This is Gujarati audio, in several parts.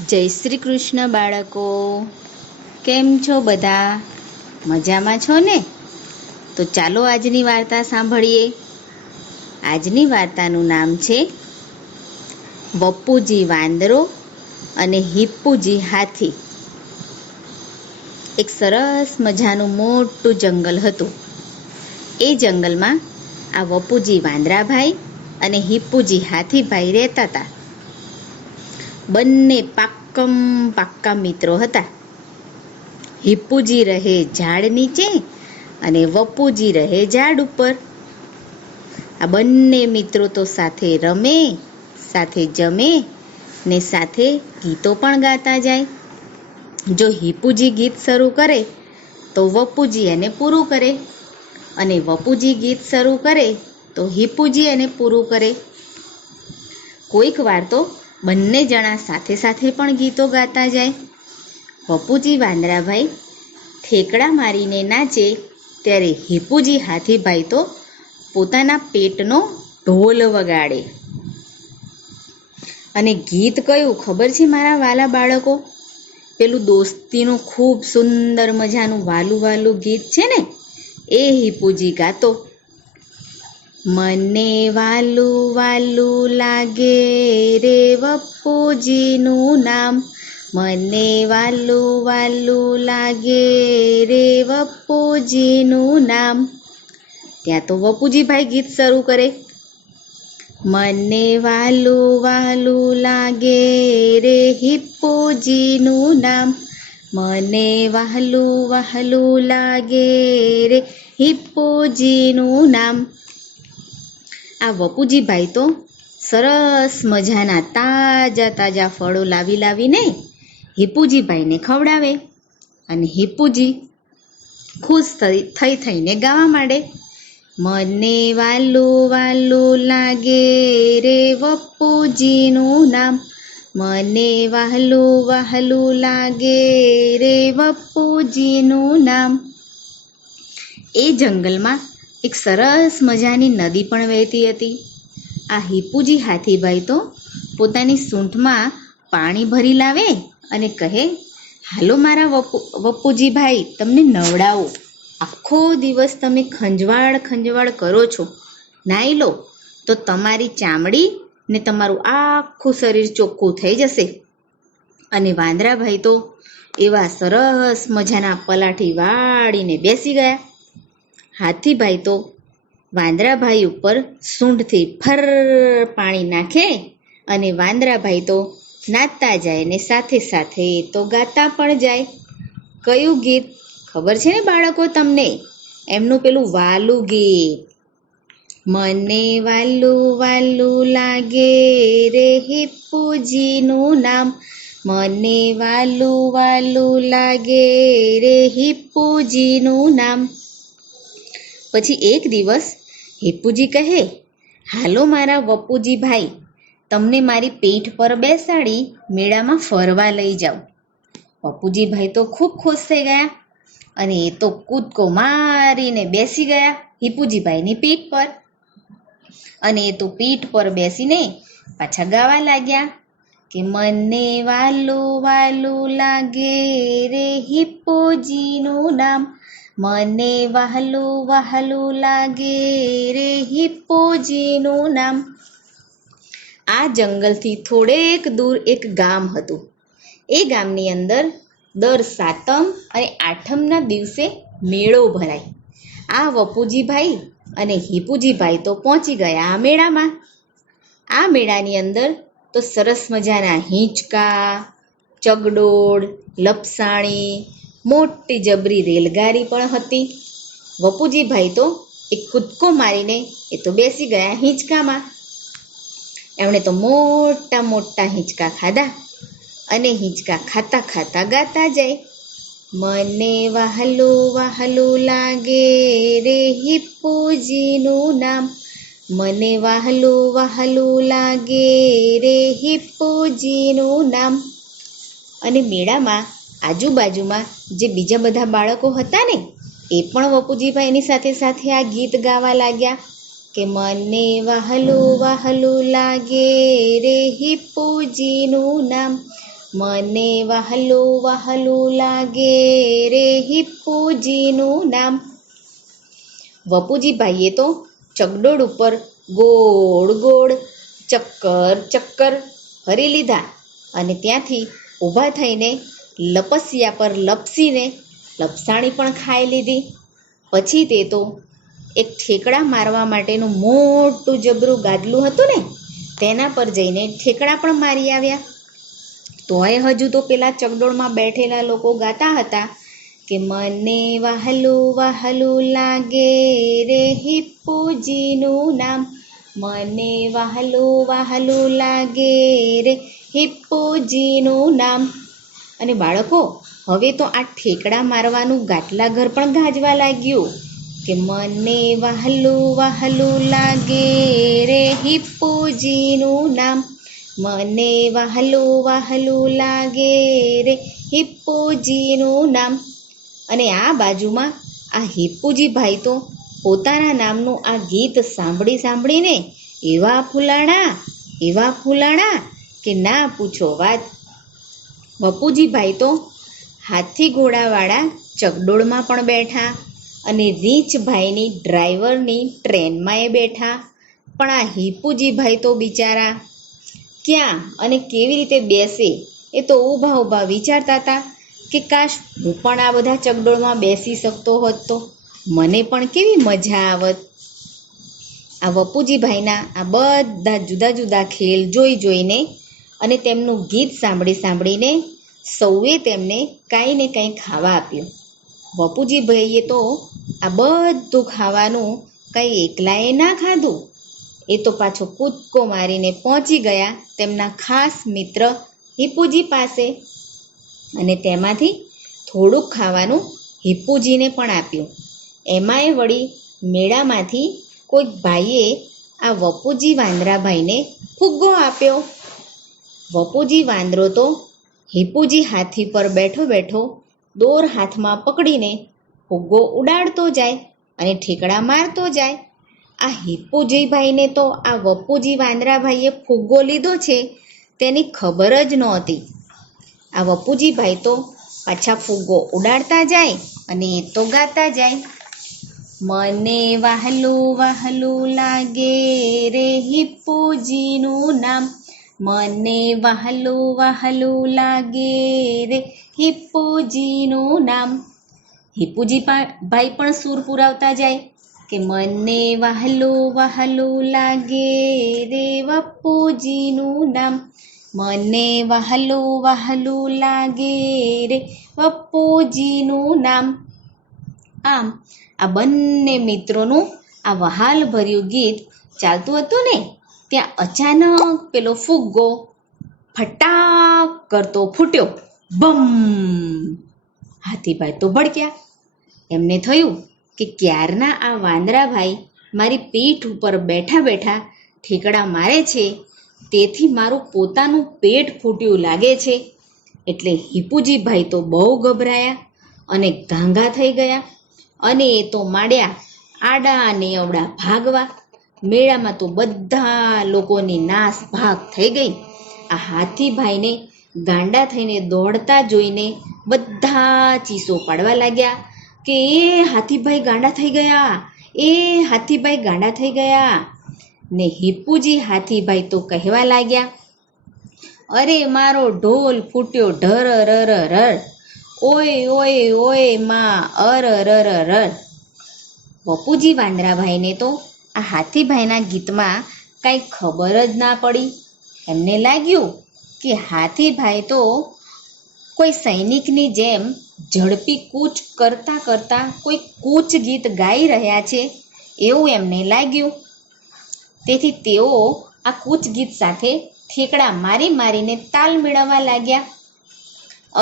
જય શ્રી કૃષ્ણ બાળકો, કેમ છો બધા? મજામાં છો ને? તો ચાલો આજની વાર્તા સાંભળીએ. આજની વાર્તાનું નામ છે વપુજી વાંદરો અને હિપ્પુજી હાથી. એક સરસ મજાનું મોટું જંગલ હતું. એ જંગલમાં આ વપુજી વાંદરાભાઈ અને હિપ્પુજી હાથીભાઈ રહેતા હતા. બંને પાક્કા મિત્રો હતા. હિપ્પુજી રહે ઝાડ નીચે અને વપુજી રહે ઝાડ ઉપર. આ બંને મિત્રો તો સાથે રમે, સાથે જમે ને સાથે ગીતો પણ ગાતા જાય. જો હિપ્પુજી ગીત શરૂ કરે તો વપુજી એને પૂરું કરે, અને વપુજી ગીત શરૂ કરે તો હિપ્પુજી એને પૂરું કરે. કોઈક વાર તો બંને જણા સાથે સાથે પણ ગીતો ગાતા જાય. વપુજી વાંદરાભાઈ ઠેકડા મારીને નાચે ત્યારે હિપ્પુજી હાથીભાઈ તો પોતાના પેટનો ઢોલ વગાડે. અને ગીત કયું ખબર છે મારા વાલા બાળકો? પેલું દોસ્તીનું ખૂબ સુંદર મજાનું વાલું વાલું ગીત છે ને, એ હિપ્પુજી ગાતો. મને વાલું વાલું લાગે રે વપુજીનું નામ, મને વાલું વાલું લાગે રે વપુજીનું નામ. ત્યાં તો વપુજીભાઈ ગીત શરૂ કરે. મને વાલું વાલું લાગે રે હિપ્પુજીનું નામ, મને વહાલું વહાલું લાગે રે હિપ્પુજીનું નામ. આ વપુજીભાઈ તો સરસ મજાના તાજા તાજા ફળો લાવીને હિપ્પુજીભાઈને ખવડાવે, અને હિપ્પુજી ખુશ થઈને ગાવા માંડે. મને વાલું વાલું લાગે રે વપુજીનું નામ, મને વહાલું વહાલું લાગે રે વપુજીનું નામ. એ જંગલમાં એક સરસ મજાની નદી પણ વહેતી હતી. આ હિપ્પુજી હાથીભાઈ તો પોતાની સૂંઢમાં પાણી ભરી લાવે અને કહે, હાલો મારા વપુજીભાઈ, તમને નવડાવો. આખો દિવસ તમે ખંજવાળ કરો છો, નાહી લો તો તમારી ચામડી ને તમારું આખું શરીર ચોખ્ખું થઈ જશે. અને વાંદરાભાઈ તો એવા સરસ મજાના પલાઠી વાળીને બેસી ગયા. હાથીભાઈ તો વાંદરાભાઈ ઉપર સૂંઢથી ફર પાણી નાખે, અને વાંદરાભાઈ તો નાચતા જાય ને સાથે સાથે તો ગાતા પણ જાય. કયું ગીત ખબર છે ને બાળકો તમને? એમનું પેલું વાલું ગીત. મને વાલું વાલું લાગે રે હિપ્પુજીનું નામ, મને વાલું વાલું લાગે રે હિપ્પુજીનું નામ. પછી એક દિવસ હિપ્પુજી કહે, હાલો મારા વપુજીભાઈ, તમને મારી પીઠ પર બેસાડી મેળામાં ફરવા લઈ જાઉં. વપુજીભાઈ તો ખૂબ ખુશ થઈ ગયા, અને એ તો કૂદકો મારીને બેસી ગયા હિપ્પુજીભાઈની પીઠ પર. અને એ તો પીઠ પર બેસીને પાછા ગાવા લાગ્યા કે મને વાલું વાલું લાગે રે હિપ્પુજીનું નામ, મને વહાલું વહાલું લાગે રે હિપ્પુજીનું નામ. આ જંગલથી થોડેક દૂર એક ગામ હતું. એ ગામની અંદર દર 7મ અને 8મના દિવસે મેળો ભરાય. આ વપુજીભાઈ અને હિપ્પુજીભાઈ તો પહોંચી ગયા આ મેળામાં. આ મેળાની અંદર તો સરસ મજાના હિંચકા, ચગડોળ, લપસાણી, મોટી જબરી રેલગાડી પણ હતી. વપુજીભાઈ તો એક કૂદકો મારીને એ તો બેસી ગયા હિંચકામાં. એમણે તો મોટા મોટા હિંચકા ખાધા, અને હિંચકા ખાતા ખાતા ગાતા જાય. મને વહાલું વહાલું લાગે રે હિપ્પુજીનું નામ, મને વહાલું વહાલું લાગે રે હિપ્પુજીનું નામ. અને મેળામાં આજુબાજુમાં જે બીજા બધા બાળકો હતા ને, એ પણ વપુજીભાઈની સાથે સાથે આ ગીત ગાવા લાગ્યા કે મને વહાલું વહાલું લાગે રે હિપ્પુજીનું નામ, મને વહાલું વહાલું લાગે રે હિપ્પુજીનું નામ. વપુજી ભાઈએ તો ચકડોળ ઉપર ગોળ ગોળ ચક્કર ચક્કર કરી લીધા અને ત્યાંથી ઊભા થઈને લપસ્યા પર લપસીને લપસાણી પણ ખાઈ લીધી. પછી તે તો એક ઠેકડા મારવા માટેનું મોટું જબરું ગાદલું હતું ને તેના પર જઈને ઠેકડા પણ મારી આવ્યા. તોય હજુ તો પેલા ચકડોળમાં બેઠેલા લોકો ગાતા હતા કે મને વહાલું વહાલું લાગે રે હિપ્પુજીનું નામ, મને વહાલું વહાલું લાગે રે હિપ્પુજીનું નામ. અને બાળકો, હવે તો આ ઠેકડા મારવાનું ગાટલા ઘર પણ ગાજવા લાગ્યું કે મને વહાલું વહાલું લાગે રે હિપ્પુજીનું નામ, મને વહાલું વહાલું લાગે રે હિપ્પુજીનું નામ. અને આ બાજુમાં આ હિપ્પુજી ભાઈ તો પોતાના નામનું આ ગીત સાંભળી સાંભળીને એવા ફૂલાણા કે ના પૂછો વાત. વપુજી ભાઈ તો હાથી ઘોડાવાળા ચકડોળમાં પણ બેઠા અને રીંછભાઈની ડ્રાઈવરની ટ્રેનમાં એ બેઠા. પણ આ હિપ્પુજી ભાઈ તો બિચારા ક્યાં અને કેવી રીતે બેસે એ તો ઊભા ઊભા વિચારતા હતા કે કાશ હું પણ આ બધા ચકડોળમાં બેસી શકતો હોત તો મને પણ કેવી મજા આવત. આ વપુજી ભાઈના આ બધા જુદા જુદા ખેલ જોઈ જોઈને અને તેમનું ગીત સાંભળી સાંભળીને સૌએ તેમને કાંઈ ને કંઈ ખાવા આપ્યું. વપુજી ભાઈએ તો આ બધું ખાવાનું કંઈ એકલાએ ના ખાધું, એ તો પાછો કૂદકો મારીને પહોંચી ગયા તેમના ખાસ મિત્ર હિપ્પુજી પાસે અને તેમાંથી થોડુંક ખાવાનું હિપ્પુજીને પણ આપ્યું. એમાંય વળી મેળામાંથી કોઈક ભાઈએ આ વપુજી વાંદરાભાઈને ફુગ્ગો આપ્યો. વપુજી વાંદરો તો હિપ્પુજી હાથી પર બેઠો બેઠો દોર હાથમાં પકડીને ફુગ્ગો ઉડાડતો જાય અને ઠેકડા મારતો જાય. આ હિપ્પુજી ભાઈને તો આ વપુજી વાંદરાભાઈએ ફુગ્ગો લીધો છે તેની ખબર જ નહોતી. આ વપુજી ભાઈ તો પાછા ફુગ્ગો ઉડાડતા જાય અને એ તો ગાતા જાય, મને વહાલું વહાલું લાગે રે હિપ્પુજીનું નામ, મને વહાલું વહાલું લાગે રે હિપ્પુજીનું નામ. હિપ્પુજી ભાઈ પણ સૂર પુરાવતા જાય કે મને વહાલું વહાલું લાગે રે વપુજીનું નામ, મને વહાલું વહાલું લાગે રે વપુજીનું નામ. આમ આ બંને મિત્રોનું આ વહાલભર્યું ગીત ચાલતું હતું ને ત્યાં અચાનક પેલો ફુગ્ગો ફટાક કરતો ફૂટ્યો, બમ! હાથીભાઈ તો ભડક્યા. એમને થયું કે ક્યારના આ વાંદરાભાઈ મારી પીઠ ઉપર બેઠા બેઠા ઠેકડા મારે છે, તેથી મારું પોતાનું પેટ ફૂટ્યું લાગે છે. એટલે હિપ્પુજી ભાઈ તો બહુ ગભરાયા અને ગાંગા થઈ ગયા અને એ તો માંડ્યા આડા અને અવડા ભાગવા. મેળામાં તો બધા લોકોની નાસ ભાગ થઈ ગઈ. આ હાથીભાઈને ગાંડા થઈને દોડતા જોઈને બધા ચીસો પાડવા લાગ્યા કે એ હાથીભાઈ ગાંડા થઈ ગયા, એ હાથીભાઈ ગાંડા થઈ ગયા. ને હિપ્પુજી હાથીભાઈ તો કહેવા લાગ્યા, અરે મારો ઢોલ ફૂટ્યો ઢર રર રર, ઓય ઓય ઓય માં અર રર રર. વપુજી વાંદરાભાઈને તો આ હાથીભાઈના ગીતમાં કાંઈ ખબર જ ના પડી. એમને લાગ્યું કે હાથીભાઈ તો કોઈ સૈનિકની જેમ ઝડપી કૂચ કરતાં કરતાં કોઈ કૂચ ગીત ગાઈ રહ્યા છે એવું એમને લાગ્યું. તેથી તેઓ આ કૂચ ગીત સાથે ઠેકડા મારી મારીને તાલ મેળવવા લાગ્યા.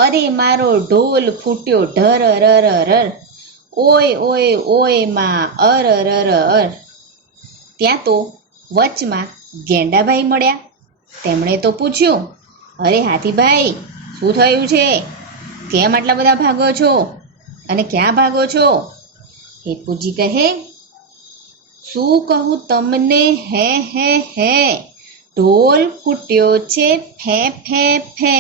અરે મારો ઢોલ ફૂટ્યો ઢર રર રર, ઓય ઓય ઓય માં અર રર અર. ત્યાં તો વચમાં ગેંડાભાઈ મળ્યા. તેમણે તો પૂછ્યું, અરે હાથીભાઈ, શું થયું છે? કેમ આટલા બધા ભાગો છો અને ક્યાં ભાગો છો? હિપ્પુજી કહે, શું કહું તમને હે, ઢોલ ફૂટ્યો છે ફે ફે ફે,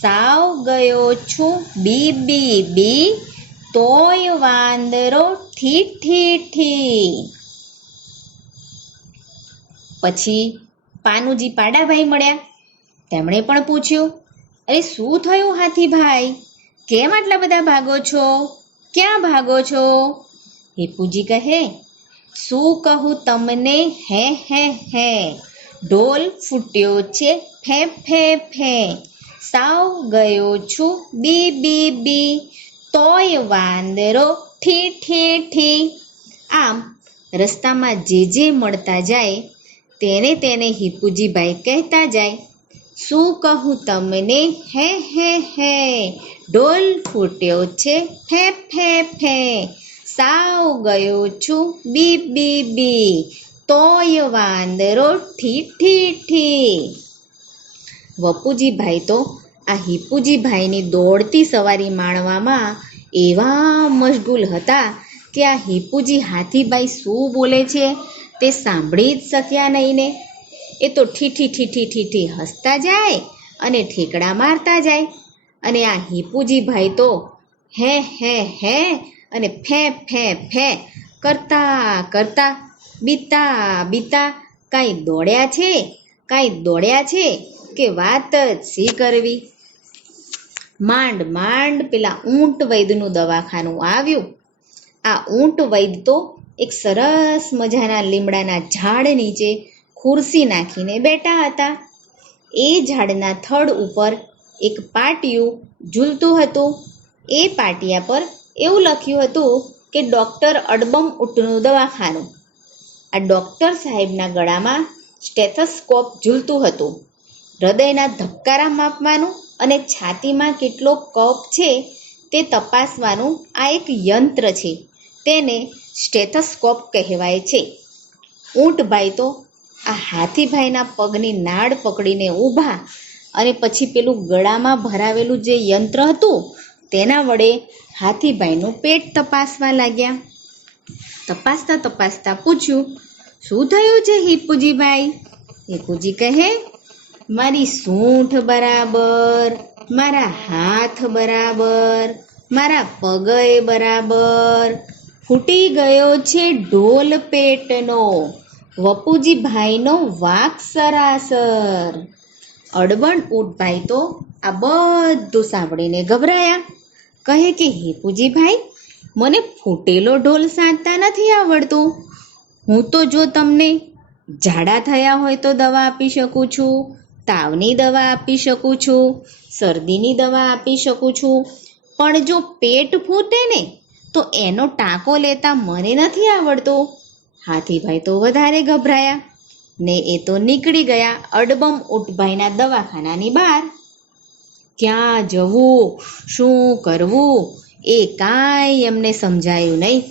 સાવ ગયો છું બી બી બી, તોય વાંદરો ઠી ઠી ઠી. પછી પાનુજી પાડાભાઈ મળ્યા. તેમણે પણ પૂછ્યું, અરે શું થયું હાથીભાઈ? કેમ આટલા બધા ભાગો છો? ક્યાં ભાગો છો? હિપુજી કહે, શું કહું તમને, હે હે હે, ઢોલ ફૂટ્યો છે ફે ફે ફે, સાવ ગયો છું બી બી બી, તોય વાંદરો ઠી ઠી ઠી. આમ રસ્તામાં જે મળતા જાય તેને હિપુજીભાઈ કહેતા જાય, શું કહું તમને, હે હે હે, ઢોલ ફૂટ્યો છે ફે ફે ફે, સાવ ગયો છું બી બી બી, તોય વાંદરો ઠી ઠી ઠી. વપુજીભાઈ તો આ હિપુજીભાઈની દોડતી સવારી માણવામાં એવા મશગુલ હતા કે આ હિપુજી હાથીભાઈ શું બોલે છે તે સાંભળી જ શક્યા નહીં ને. એ તો ઠીઠી ઠીઠી ઠીઠી હસતા જાય અને ઠેકડા મારતા જાય, અને આ હિપુજીભાઈ તો હે હે હે અને ફે ફે ફે કરતા કરતા બીતા બીતા કાંઈ દોડ્યા છે કે વાત જ શી કરવી. માંડ માંડ પેલા ઊંટ વૈદ્યનું દવાખાનું આવ્યું. આ ઊંટ વૈદ્ય તો એક સરસ મજાના લીમડાના ઝાડ નીચે ખુરશી નાખીને બેઠા હતા. એ ઝાડના થડ ઉપર એક પાટિયું ઝૂલતું હતું. એ પાટિયા પર એવું લખ્યું હતું કે ડૉક્ટર અડબમ ઊંટનું દવાખાનું. આ ડૉક્ટર સાહેબના ગળામાં સ્ટેથોસ્કોપ ઝૂલતું હતું. હૃદયના ધબકારા માપવાનું અને છાતીમાં કેટલો કફ છે તે તપાસવાનું આ એક યંત્ર છે. તેને સ્ટેથોસ્કોપ કહેવાય છે. ઊંટભાઈ તો આ હાથીભાઈના પગની નાડ પકડીને ઊભા અને પછી પેલું ગળામાં ભરાવેલું જે યંત્ર હતું તેના વડે હાથીભાઈનું પેટ તપાસવા લાગ્યા. તપાસતા તપાસતા પૂછ્યું, શું થયું છે હિપુજીભાઈ? હિપુજી કહે, મારી સૂંઠ બરાબર, મારા હાથ બરાબર, મારા પગય બરાબર, ફૂટી ગયો છે ઢોલ પેટનો, વપુજીભાઈનો વાંક સરાસર. અડબણ ઊંટભાઈ તો આ બધું સાંભળીને ગભરાયા. કહે કે હિપુજીભાઈ, મને ફૂટેલો ઢોલ સાંધતા નથી આવડતું. હું તો જો તમને ઝાડા થયા હોય તો દવા આપી શકું છું, તાવની દવા આપી શકું છું, શરદીની દવા આપી શકું છું, પણ જો પેટ ફૂટે ને તો એનો ટાંકો લેતા મને નથી આવડતો. હાથીભાઈ તો વધારે ગભરાયા ને એ તો નીકળી ગયા અડબમ ઊંટભાઈના દવાખાનાની બહાર. ક્યાં જવું, શું કરવું એ કાંઈ એમને સમજાયું નહીં.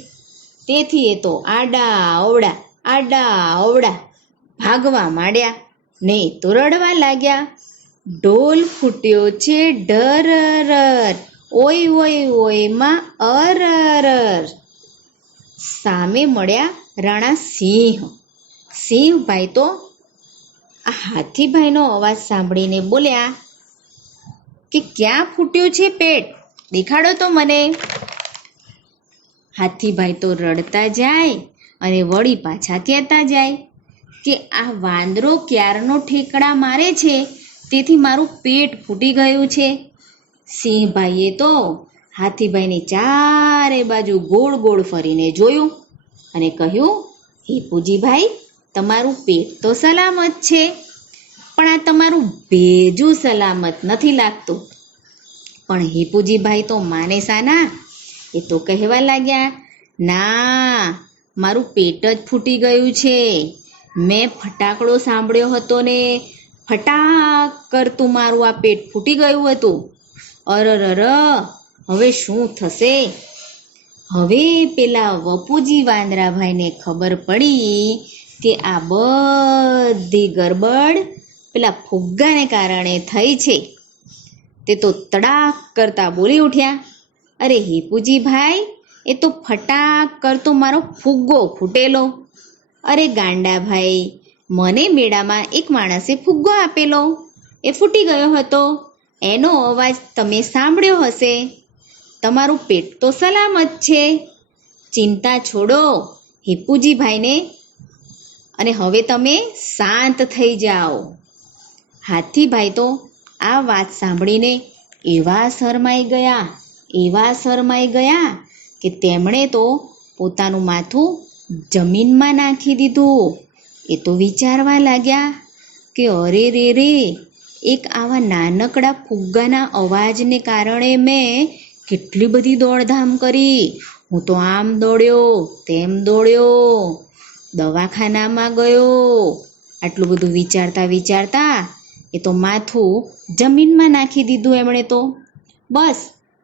તેથી એ તો આડા અવડા ભાગવા માંડ્યા ને તો રડવા લાગ્યા. ઢોલ ફૂટ્યો છે ઢરર, ઓય ઓય ઓયમાં અરર. સામે મળ્યા રાણા સિંહ. સિંહભાઈ તો આ હાથીભાઈનો અવાજ સાંભળીને બોલ્યા કે ક્યાં ફૂટ્યું છે પેટ, દેખાડો તો મને. હાથીભાઈ તો રડતા જાય અને વળી પાછા કહેતા જાય કે આ વાંદરો ક્યારનો ઠેકડા મારે છે તેથી મારું પેટ ફૂટી ગયું છે. સિંહભાઈએ તો હાથીભાઈની ચારે બાજુ ગોળ ગોળ ફરીને જોયું અને કહ્યું, હિપુજીભાઈ, તમારું પેટ તો સલામત છે, પણ આ તમારું ભેજું સલામત નથી લાગતું. પણ હિપુજીભાઈ તો માને સાના. એ તો કહેવા લાગ્યા, ના, મારું પેટ જ ફૂટી ગયું છે. મેં ફટાકડો સાંભળ્યો હતો ને ફટાક કરતું મારું આ પેટ ફૂટી ગયું હતું. અરરર, હવે શું થશે? હવે પેલા વપુજી વાંદરાભાઈને ખબર પડી કે આ બધી ગરબડ પેલા ફુગ્ગાને કારણે થઈ છે. તે તો તડાક કરતા બોલી ઉઠ્યા, અરે હિપુજીભાઈ, એ તો ફટાક કરતો મારો ફુગ્ગો ફૂટેલો. અરે ગાંડાભાઈ, મને મેળામાં એક માણસે ફુગ્ગો આપેલો, એ ફૂટી ગયો હતો. એનો અવાજ તમે સાંભળ્યો હશે. તમારું પેટ તો સલામત છે. ચિંતા છોડો હિપુજીભાઈને અને હવે તમે શાંત થઈ જાઓ. હાથીભાઈ તો આ વાત સાંભળીને એવા શરમાઈ ગયા કે તેમણે તો પોતાનું માથું જમીનમાં નાખી દીધું. એ તો વિચારવા લાગ્યા કે અરે રે રે, એક આવા નાનકડા ફુગ્ગાના અવાજને કારણે મેં કેટલી બધી દોડધામ કરી. હું તો આમ દોડ્યો તેમ દોડ્યો, દવાખાનામાં ગયો. આટલું બધું વિચારતા એ તો માથું જમીનમાં નાખી દીધું એમણે તો. બસ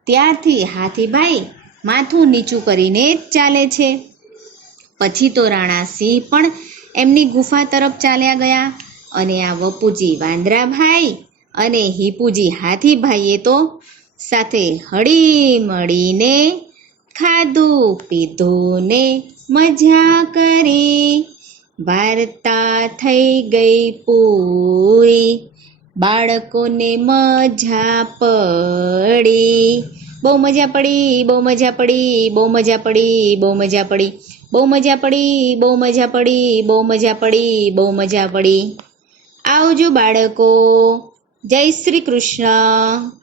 ત્યારથી હાથીભાઈ માથું નીચું કરીને જ ચાલે છે. પછી તો રાણા સિંહ પણ એમની ગુફા તરફ ચાલ્યા ગયા અને આ વપુજી વાંદરાભાઈ અને હિપુજી હાથીભાઈએ તો સાથે હળી મળીને ખાધું પીધું ને મજા કરી. વાર્તા થઈ ગઈ પૂરી, બાળકોને મજા પડી. બહુ મજા પડી, બહુ મજા પડી, બહુ મજા પડી, બહુ મજા પડી, બહુ મજા પડી, બહુ મજા પડી, બહુ મજા પડી, બહુ મજા પડી. આવજો બાળકો. જય શ્રી કૃષ્ણ.